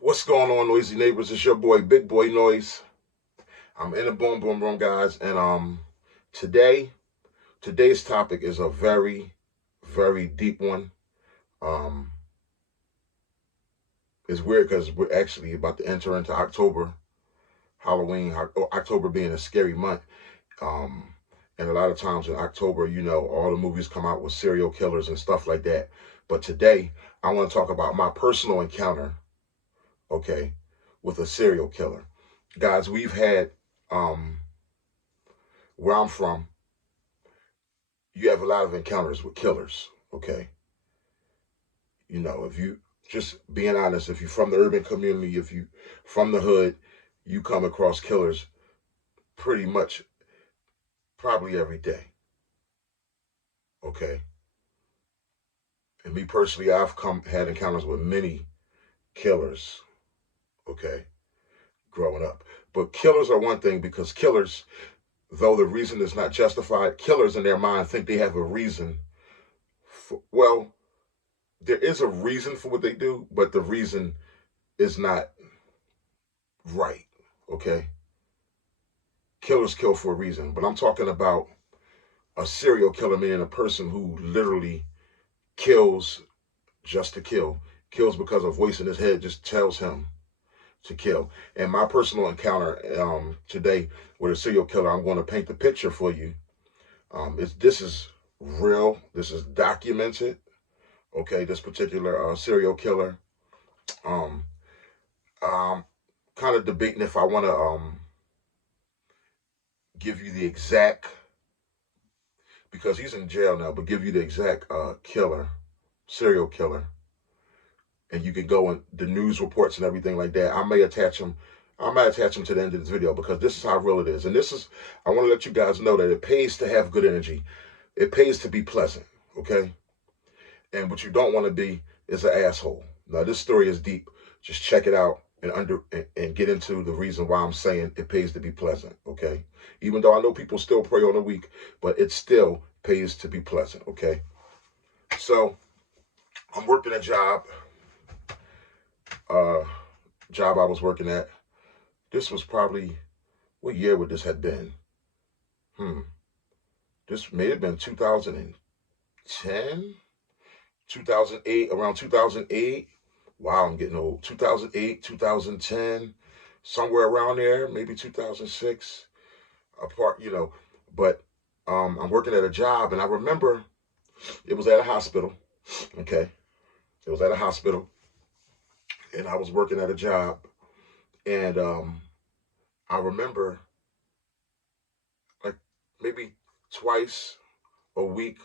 What's going on, noisy neighbors? It's your boy, Big Boy Noise. I'm in the boom boom room, guys, and today today's topic is a very, very deep one. Um, it's weird because we're actually about to enter into October, Halloween, October being a scary month. Um, and a lot of times in October, all the movies come out with serial killers and stuff like that. But today, I want to talk about my personal encounter, okay, with a serial killer. Guys, we've had um where I'm from, you have a lot of encounters with killers. Okay, if you just being honest, if you're from the urban community, if you from the hood, you come across killers pretty much probably every day. Okay, and me personally, I've come had encounters with many killers. Okay, growing up, but killers are one thing because killers, though the reason is not justified, killers in their mind think they have a reason. Well, there is a reason for what they do, but the reason is not right. Okay, killers kill for a reason, but I'm talking about a serial killer, meaning a person who literally kills just to kill, kills because a voice in his head just tells him to kill. And my personal encounter today with a serial killer, I'm going to paint the picture for you. This is real. This is documented. Okay, this particular serial killer. Um, um, Kind of debating if I want to give you the exact, because he's in jail now, but give you the exact killer, serial killer, and you can go in the news reports and everything like that. I might attach him to the end of this video because this is how real it is. And this is, I want to let you guys know that it pays to have good energy. It pays to be pleasant, okay? And what you don't want to be is an asshole. Now this story is deep. Just check it out and get into the reason why I'm saying it pays to be pleasant, okay? Even though I know people still pray on the week, but it still pays to be pleasant, okay? So I'm working a uh, job I was working at. This was probably, what year would this have been? Hmm. This may have been 2010, 2008, around 2008. Wow, I'm getting old. 2008, 2010, somewhere around there, maybe 2006, apart, But I'm working at a job, and I remember it was at a hospital. Okay, it was at a hospital, and I was working at a job, and I remember like maybe twice a week,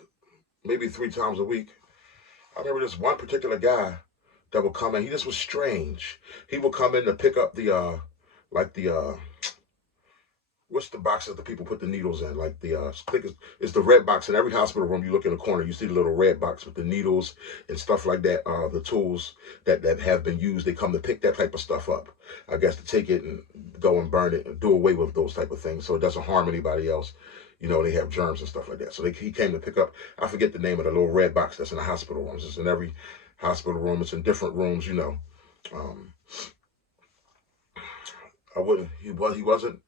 maybe three times a week. I remember this one particular guy that would come in. He just was strange. He would come in to pick up the like the what's the boxes that people put the needles in? Like I think it's the red box in every hospital room. You look in the corner, you see the little red box with the needles and stuff like that. The tools that have been used, they come to pick that type of stuff up. I guess to take it and go and burn it and do away with those type of things so it doesn't harm anybody else. They have germs and stuff like that. So he came to pick up. I forget the name of the little red box that's in the hospital rooms. It's in every hospital room. It's in different rooms. Um, I wouldn't. He wasn't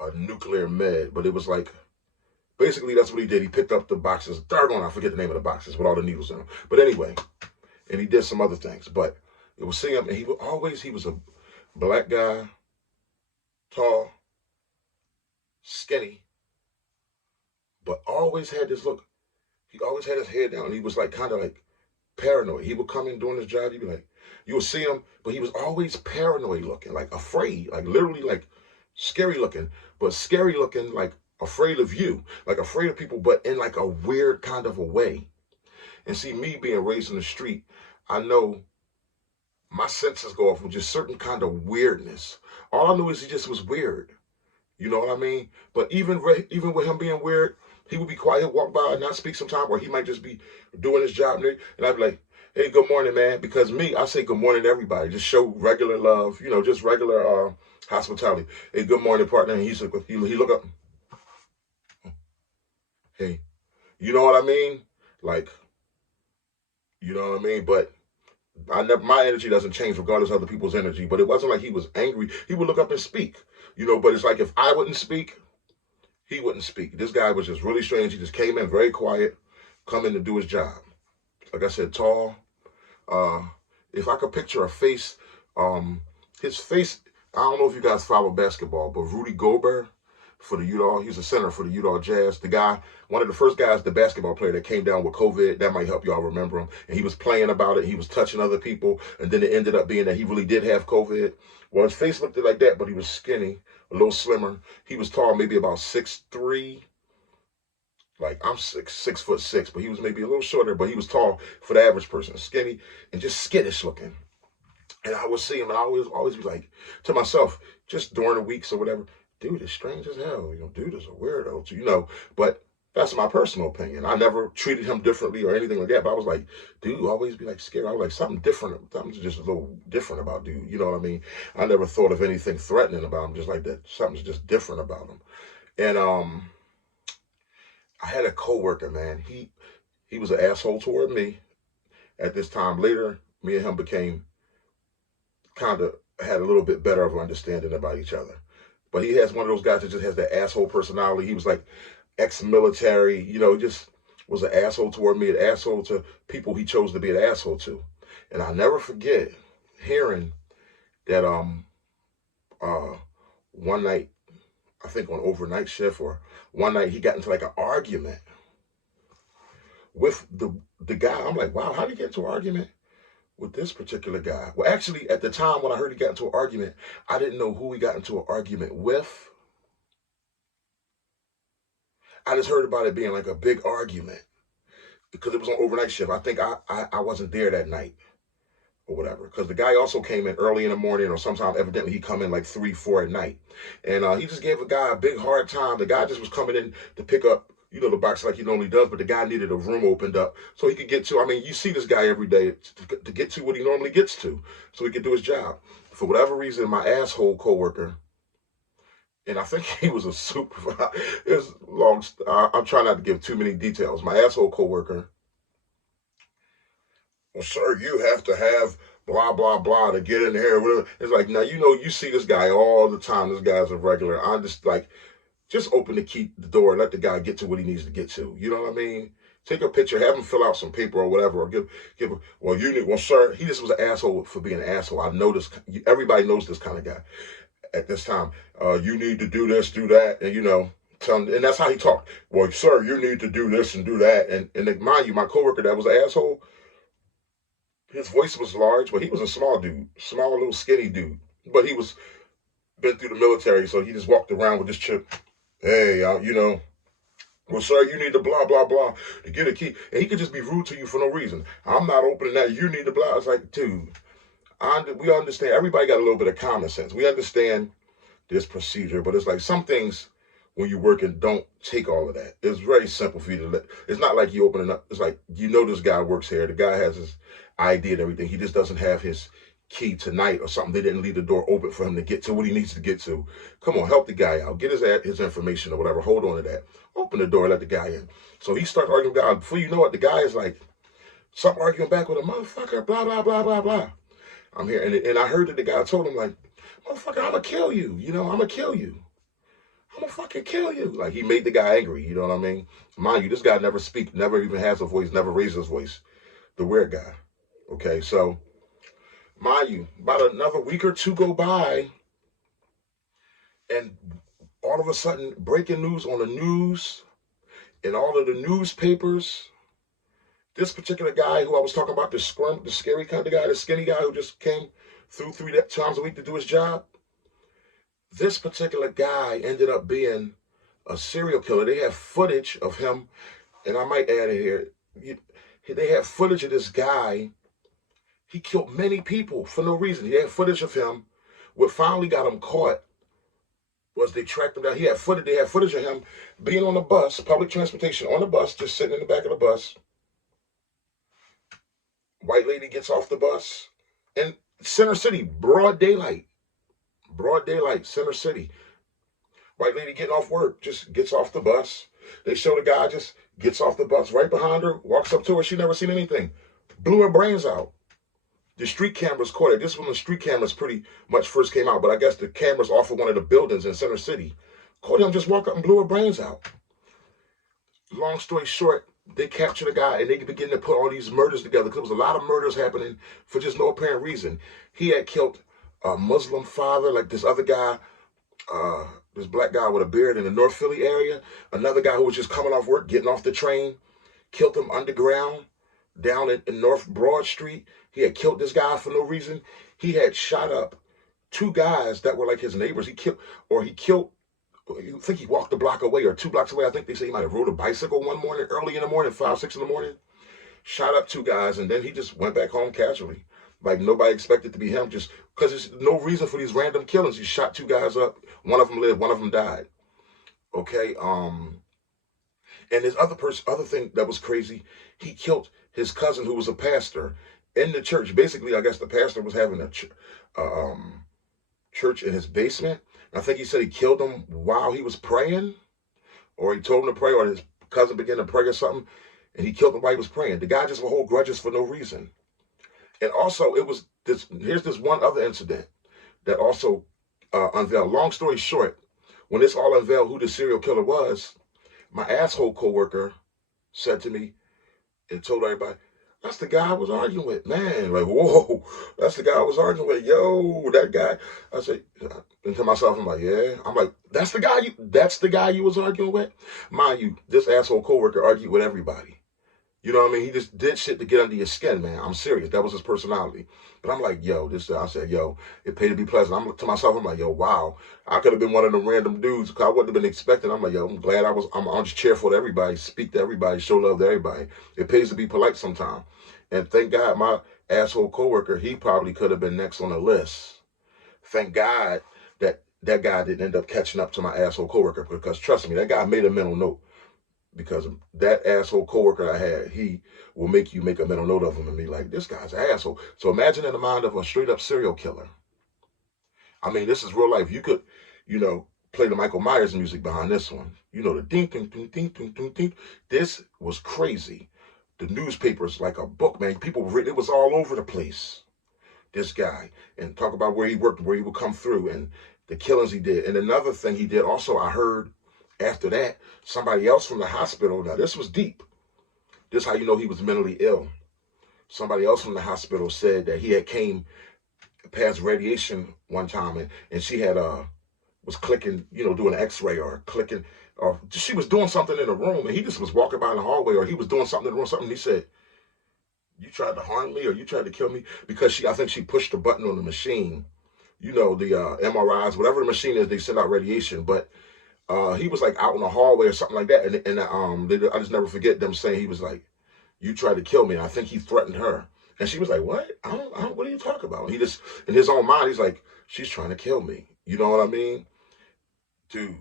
a nuclear med, but it was like basically that's what he did. He picked up the boxes. Doggone, I forget the name of the boxes with all the needles in them. But anyway, and he did some other things. But it was seeing him, and he was a black guy, tall, skinny, but always had this look. He always had his head down. He was like kind of like paranoid. He would come in doing his job. He'd be like, you would see him, but he was always paranoid looking, like afraid, like literally like scary looking, but scary looking, like afraid of you, like afraid of people, but in like a weird kind of a way. And see, me being raised in the street, I know my senses go off with just certain kind of weirdness. All I knew is he just was weird. You know what I mean? But even with him being weird, he would be quiet, walk by, and not speak sometime, or he might just be doing his job, and I'd be like, "Hey, good morning, man." Because me, I say good morning to everybody. Just show regular love, just regular hospitality. Hey, good morning, partner. And he look up, hey, you know what I mean? Like, you know what I mean? But my energy doesn't change regardless of other people's energy, but it wasn't like he was angry. He would look up and speak, but it's like if I wouldn't speak, he wouldn't speak. This guy was just really strange. He just came in very quiet, come in to do his job. Like I said, tall. Uh, if I could picture a face, his face, I don't know if you guys follow basketball, but Rudy Gobert for the Utah, he's a center for the Utah Jazz. The guy, one of the first guys, the basketball player that came down with COVID, that might help y'all remember him. And he was playing about it. He was touching other people. And then it ended up being that he really did have COVID. Well, his face looked like that, but he was skinny, a little slimmer. He was tall, maybe about 6'3". Like I'm 6'6", but he was maybe a little shorter, but he was tall for the average person, skinny and just skittish looking. And I would see him and I always be like to myself, just during the weeks or whatever, dude is strange as hell. Dude is a weirdo, but that's my personal opinion. I never treated him differently or anything like that. But I was like, dude, always be like scared. I was like, something different. Something's just a little different about dude. You know what I mean? I never thought of anything threatening about him, just like that. Something's just different about him. And I had a coworker, man. He was an asshole toward me at this time. Later, me and him became kind of had a little bit better of an understanding about each other. But he has one of those guys that just has that asshole personality. He was like ex-military, just was an asshole toward me, an asshole to people he chose to be an asshole to. And I'll never forget hearing that one night, I think on overnight shift or one night he got into like an argument with the guy. I'm like, wow, how did he get into an argument with this particular guy? Well, actually, at the time when I heard he got into an argument, I didn't know who he got into an argument with. I just heard about it being like a big argument because it was on overnight shift. I think I wasn't there that night or whatever, because the guy also came in early in the morning, or sometimes evidently he come in like 3, 4 at night. And he just gave a guy a big hard time. The guy just was coming in to pick up, the box like he normally does, but the guy needed a room opened up so he could get to, you see this guy every day to get to what he normally gets to so he could do his job. For whatever reason, my asshole coworker, and I think he was a supervisor, I'm trying not to give too many details. My asshole coworker, well, sir, you have to have blah, blah, blah to get in here. Whatever. It's like, now, you see this guy all the time. This guy's a regular. I'm just like, just open the door and let the guy get to what he needs to get to. You know what I mean? Take a picture, have him fill out some paper or whatever, or well, sir, he just was an asshole for being an asshole. I know this. Everybody knows this kind of guy at this time. You need to do this, do that, and, tell him, and that's how he talked. Well, sir, you need to do this and do that. And mind you, my coworker that was an asshole, his voice was large, but he was a small dude, small little skinny dude. But he was been through the military, so he just walked around with this chip. Hey, well, sir, you need to blah, blah, blah to get a key. And he could just be rude to you for no reason. I'm not opening that. You need to blah. It's like, dude, we understand. Everybody got a little bit of common sense. We understand this procedure, but it's like some things when you're working don't take all of that. It's very simple for you to it's not like you open it up. It's like, this guy works here. The guy has his ID and everything. He just doesn't have his key tonight or something. They didn't leave the door open for him to get to what he needs to get to. Come on, help the guy out. Get his information or whatever. Hold on to that. Open the door and let the guy in. So he starts arguing with the guy. Before you know it, the guy is like, stop arguing back with a motherfucker, blah, blah, blah, blah, blah. I'm here. And I heard that the guy told him, like, motherfucker, I'm going to kill you. I'm going to kill you. I'm going to fucking kill you. Like, he made the guy angry. You know what I mean? Mind you, this guy never speaks, never even has a voice, never raises his voice. The weird guy. Okay, so, mind you, about another week or two go by, and all of a sudden, breaking news on the news, and all of the newspapers, this particular guy who I was talking about, the scary kind of guy, the skinny guy who just came through 3 times a week to do his job, this particular guy ended up being a serial killer. They have footage of him, and I might add it here. They have footage of this guy. He killed many people for no reason. He had footage of him. What finally got him caught was they tracked him down. They had footage of him being on the bus, public transportation, on the bus, just sitting in the back of the bus. White lady gets off the bus. In Center City, broad daylight, Center City. White lady getting off work, just gets off the bus. They show the guy just gets off the bus right behind her, walks up to her. She never seen anything. Blew her brains out. The street cameras caught it. This is when the street cameras pretty much first came out, but I guess the cameras off of one of the buildings in Center City caught him just walk up and blew her brains out. Long story short, they captured a guy and they begin to put all these murders together because there was a lot of murders happening for just no apparent reason. He had killed a Muslim father, like this other guy, this black guy with a beard in the North Philly area. Another guy who was just coming off work, getting off the train, killed him underground down in North Broad Street. He had killed this guy for no reason. He had shot up two guys that were like his neighbors. He killed, I think he walked a block away or 2 blocks away. I think they say he might have rode a bicycle one morning, early in the morning, 5, 6 in the morning. Shot up two guys, and then he just went back home casually. Like nobody expected to be him, just because there's no reason for these random killings. He shot two guys up. One of them lived, one of them died. Okay. And this other thing that was crazy, he killed his cousin who was a pastor in the church. Basically, I guess the pastor was having a church in his basement. I think he said he killed him while he was praying, or he told him to pray, or his cousin began to pray or something, and he killed him while he was praying. The guy just would hold grudges for no reason. And also, it was this. Here's this one other incident that also unveiled. Long story short, when this all unveiled who the serial killer was, my asshole coworker said to me and told everybody, "That's the guy I was arguing with, man." Like, whoa, that's the guy I was arguing with. Yo, that guy. I said, and to myself, I'm like, yeah. I'm like, that's the guy you was arguing with? Mind you, this asshole coworker argued with everybody. You know what I mean? He just did shit to get under your skin, man. I'm serious. That was his personality. But I'm like, yo, I said, yo, it paid to be pleasant. I'm to myself, I'm like, yo, wow. I could have been one of them random dudes because I wouldn't have been expecting. I'm like, yo, I'm glad I'm just cheerful to everybody, speak to everybody, show love to everybody. It pays to be polite sometimes. And thank God my asshole coworker, he probably could have been next on the list. Thank God that guy didn't end up catching up to my asshole coworker, because trust me, that guy made a mental note. Because that asshole coworker I had, he will make you make a mental note of him and be like, this guy's an asshole. So imagine in the mind of a straight up serial killer. I mean, this is real life. You could, play the Michael Myers music behind this one. The ding, ding, ding, ding, ding, ding, ding. This was crazy. The newspapers, like a book, man. People were written, it was all over the place. This guy, and talk about where he worked, where he would come through, and the killings he did. And another thing he did also, I heard after that, somebody else from the hospital, now this was deep. This is how you know he was mentally ill. Somebody else from the hospital said that he had came past radiation one time, and she had was clicking, doing an x-ray or clicking, or she was doing something in the room, and he just was walking by in the hallway, or he was doing something in the room, something, and he said, you tried to harm me, or you tried to kill me? Because I think she pushed the button on the machine, the MRIs, whatever the machine is, they send out radiation, but he was like out in the hallway or something like that, and I just never forget them saying, he was like, you tried to kill me, and I think he threatened her, and she was like, what? I don't, what are you talking about? And he just, in his own mind, he's like, she's trying to kill me. You know what I mean? Dude,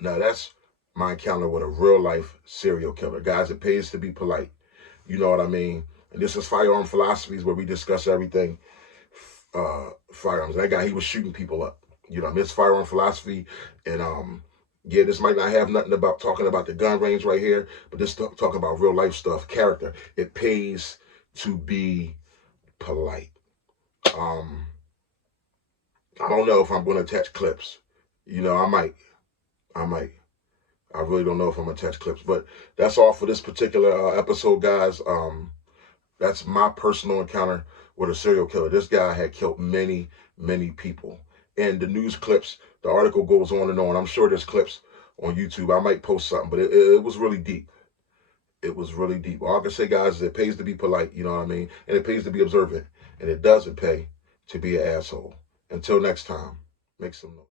now that's my encounter with a real life serial killer. Guys, it pays to be polite. You know what I mean? And this is Firearm Philosophies, where we discuss everything firearms. That guy, he was shooting people up. It's Firearm Philosophy, and yeah, this might not have nothing about talking about the gun range right here, but this talk about real life stuff, character. It pays to be polite. I don't know if I'm going to attach clips. I might. I really don't know if I'm going to attach clips, but that's all for this particular episode, guys. That's my personal encounter with a serial killer. This guy had killed many, many people. And the news clips, the article goes on and on. I'm sure there's clips on YouTube. I might post something, but it was really deep. It was really deep. All I can say, guys, is it pays to be polite, you know what I mean? And it pays to be observant. And it doesn't pay to be an asshole. Until next time, make some noise.